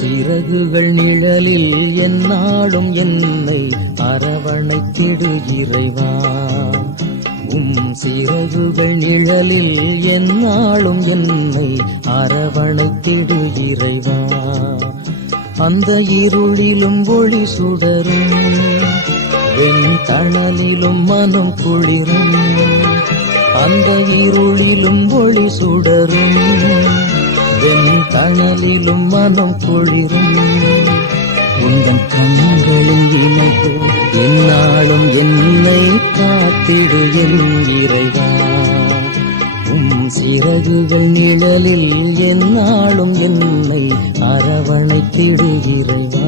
சிறகுகள் நிழலில் எந்நாளும் என்னை அரவணைத்திடு இறைவா. சிறகுகள் நிழலில் எந்நாளும் என்னை அரவணைத்திடு இறைவா. அந்த இருளிலும் ஒளி சுடரும், வெண்தணலிலும் மனம் குளிரும். அந்த இருளிலும் ஒளி சுடரும், வெண்தணலிலும் மனம் குளிரும். உந்தன் கண்களும் இணைப்பு எந்நாளும் என்னை காத்திடு என் இறைவா. சிறகுகள் நிழலில் எந்நாளும் என்னை அரவணைத்திடு இறைவா.